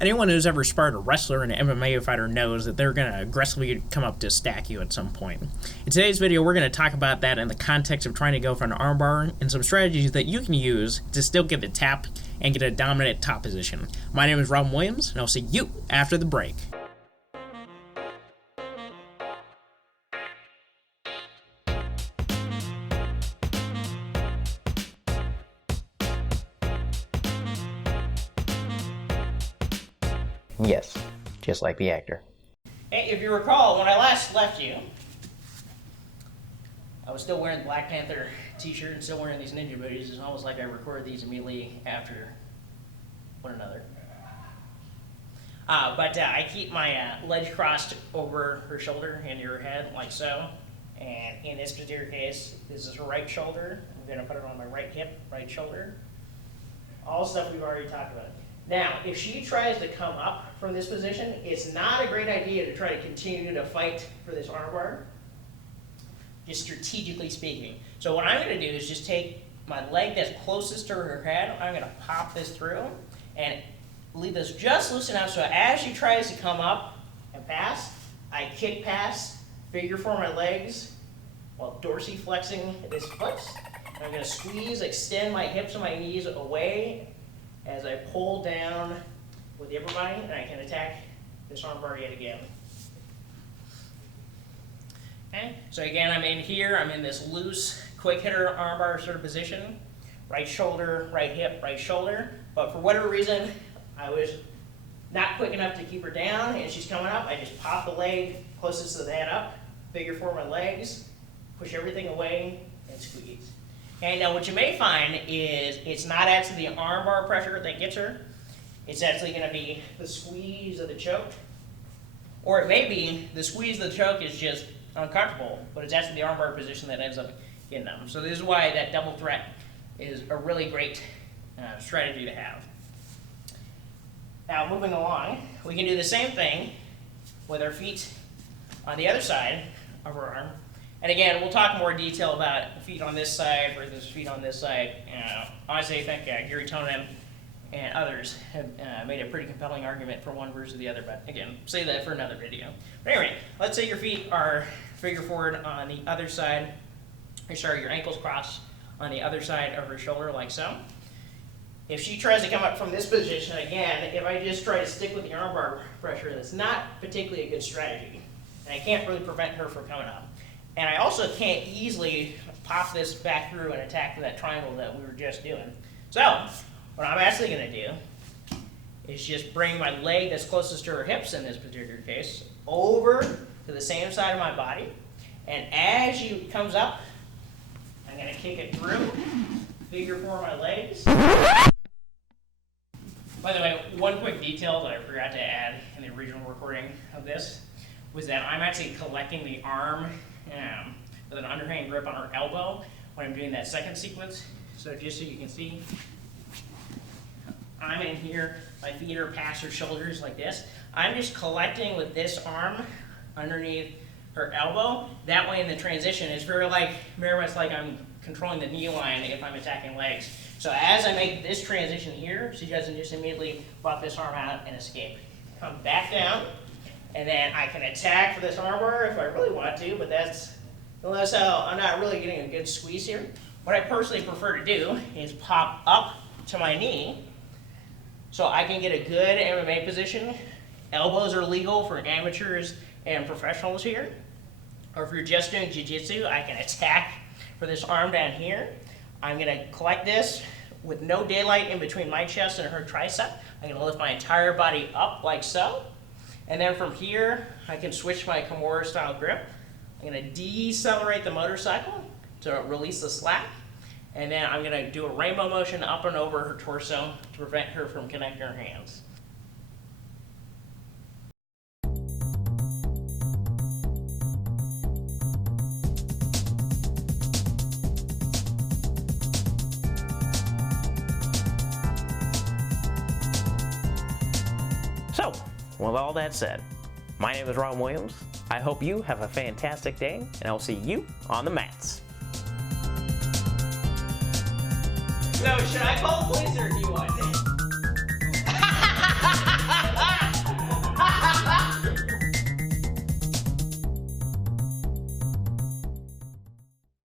Anyone who's ever sparred a wrestler and an MMA fighter knows that they're going to aggressively come up to stack you at some point. In today's video, we're going to talk about that in the context of trying to go for an armbar and some strategies that you can use to still get the tap and get a dominant top position. My name is Robin Williams, and I'll see you after the break. Yes, just like the actor. Hey, if you recall, when I last left you, I was still wearing the Black Panther t-shirt and still wearing these ninja booties. It's almost like I recorded these immediately after one another. But I keep my legs crossed over her shoulder and her head, like so. And in this particular case, this is her right shoulder. I'm going to put it on my right hip, right shoulder. All stuff we've already talked about. Now, if she tries to come up from this position, it's not a great idea to try to continue to fight for this armbar, just strategically speaking. So what I'm going to do is just take my leg that's closest to her head, I'm going to pop this through and leave this just loose enough so as she tries to come up and pass, I kick past, figure four my legs while dorsiflexing this foot. I'm going to squeeze, extend my hips and my knees away as I pull down with the upper body, and I can attack this armbar yet again. Okay, so again, I'm in here, I'm in this loose, quick hitter armbar sort of position. Right shoulder, right hip, right shoulder. But for whatever reason, I was not quick enough to keep her down, and she's coming up. I just pop the leg closest to the head up, figure four my legs, push everything away, and squeeze. Okay, now what you may find is it's not actually the armbar pressure that gets her. It's actually going to be the squeeze of the choke. Or it may be the squeeze of the choke is just uncomfortable, but it's actually the armbar position that ends up getting them. So this is why that double threat is a really great strategy to have. Now moving along, we can do the same thing with our feet on the other side of our arm. And again, we'll talk more detail about feet on this side versus feet on this side. Honestly, I think Gary Tonin and others have made a pretty compelling argument for one versus the other, but again, save that for another video. But anyway, let's say your feet are figure forward on the other side, or sorry, your ankles crossed on the other side of her shoulder, like so. If she tries to come up from this position, again, if I just try to stick with the armbar pressure, that's not particularly a good strategy. And I can't really prevent her from coming up. And I also can't easily pop this back through and attack that triangle that we were just doing. So, what I'm actually going to do is just bring my leg that's closest to her hips in this particular case over to the same side of my body. And as she comes up, I'm going to kick it through, figure four my legs. By the way, one quick detail that I forgot to add in the original recording of this was that I'm actually collecting the arm with an underhand grip on her elbow when I'm doing that second sequence. So just so you can see, I'm in here, my feet are past her shoulders like this. I'm just collecting with this arm underneath her elbow. That way in the transition, it's very much like I'm controlling the knee line if I'm attacking legs. So as I make this transition here, she doesn't just immediately butt this arm out and escape. Come back down. And then I can attack for this armbar if I really want to, but unless I'm not really getting a good squeeze here. What I personally prefer to do is pop up to my knee so I can get a good MMA position. Elbows are legal for amateurs and professionals here. Or if you're just doing jiu-jitsu, I can attack for this arm down here. I'm going to collect this with no daylight in between my chest and her tricep. I'm going to lift my entire body up like so. And then from here, I can switch my Kimura style grip. I'm going to decelerate the motorcycle to release the slack. And then I'm going to do a rainbow motion up and over her torso to prevent her from connecting her hands. So, with all that said, my name is Ron Williams. I hope you have a fantastic day, and I'll see you on the mats. So, should I call the police or do you want?